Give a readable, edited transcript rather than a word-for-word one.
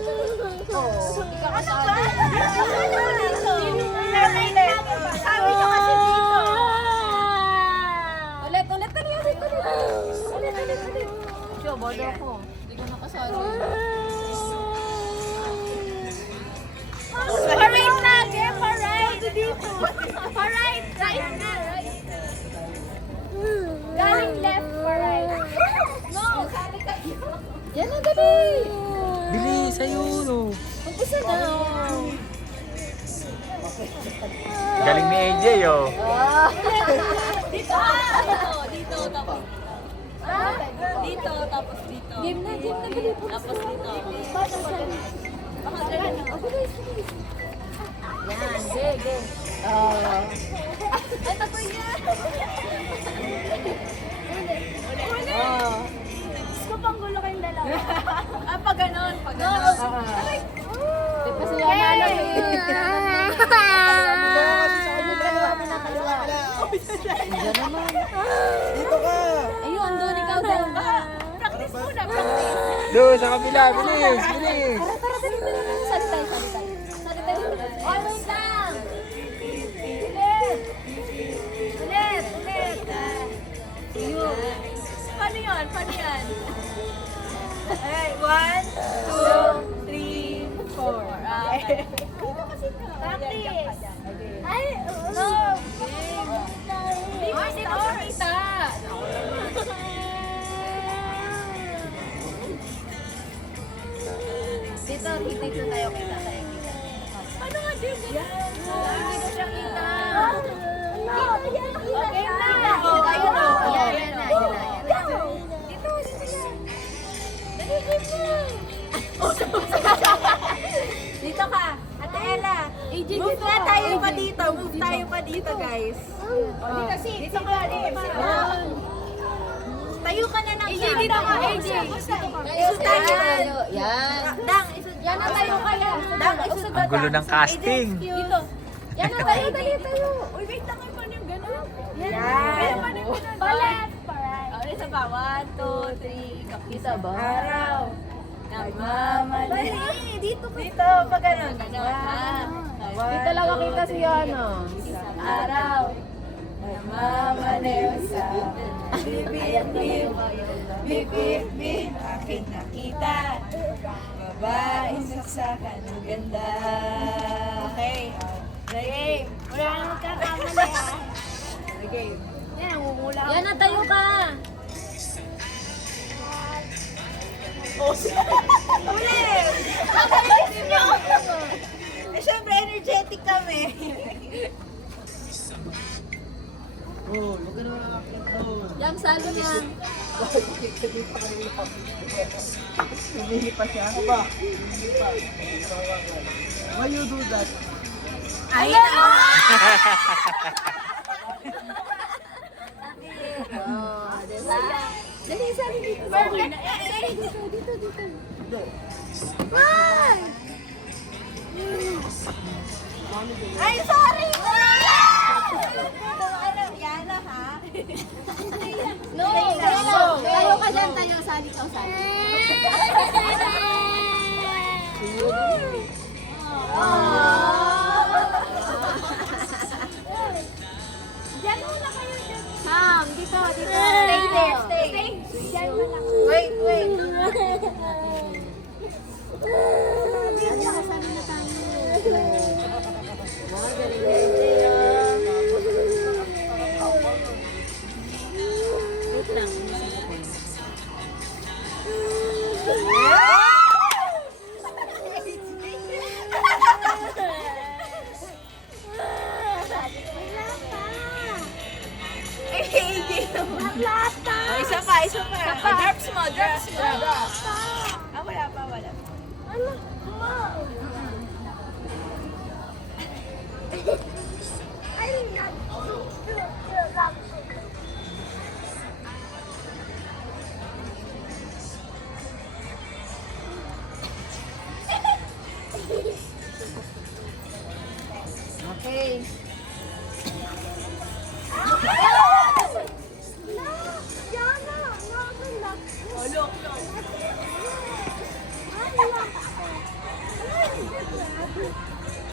Oh, hindi ka kasali. Sabi nyo kasi dito. Ulit. Siya, bodo ako. Hindi ko nakasali. Pa-right na, Jem, pa-right. Pa-right, right na, right. Galing left, pa-right. No, sabi kayo. Yan na, dali. Bilis, ayun. Mag-isa na. Galing ni AJ, oh. Dito, tapos. Dito, tapos dito. Game na, dali. Tapos dito. Baka ganun. Yan, game. Ito po yan. Gusto pang gulo kayong dalawa. Pag ganon. Di pa sila nalang Diyan naman. Ayun, doon ikaw daw. Practice muna, practice. Doon, sa kabila. Bilis. Sali tayo. Oh, wait lang. Ulit. Paano yan? Okay, 1, 2, 3, 4. Practice. Ay, no. Hindi ko makita. Dito tayo kita. Ano nga din? Hindi ko siya kita. Okay na. Ayun o. Yan na. Dito yan. Dali, dito. Dito ka. Ate Ella. Move tayo pa dito, guys. Dito ka. Tayo ka na ng dito ka, AJ. Isod tayo. Yan. Dang, yan na tayo kaya. Dang, isod Ang gulo ng casting. Dito. Yan na tayo, dali tayo. Uy, wait lang kayo, paano yung gano'n? Yan. Paano yung gano'n? Pa-left, pa-right. Isa pa, 1, 2, 3, Kita ba? Araw. Nagmamali. Dito pa gano'n. Dito lang kita si Yana. Araw. Namamaliw sa bibib, aking nakita. Babaeng saksakan ng ganda. Okay. Game. Wala nang magkakamali ha. Game. Yan, umula. Yan na, tayo ka. Ulit! Pagalisin nyo! Eh, syempre, energetic kami. Yang salo yan. Why you do that? Ay, no! Oh, diba? Dali, sali dito. Dito. Ay, sorry! Yana, ha? No, tayo ka dyan, tayo. Sali ka, sali. Diyan muna kayo dyan. Sam, dito. Stay there, stay. Diyan mo lang. Wait. Sali na tayo. Mga galing. Wait lang. Isa pa. Drops mo. Wala pa. Ano?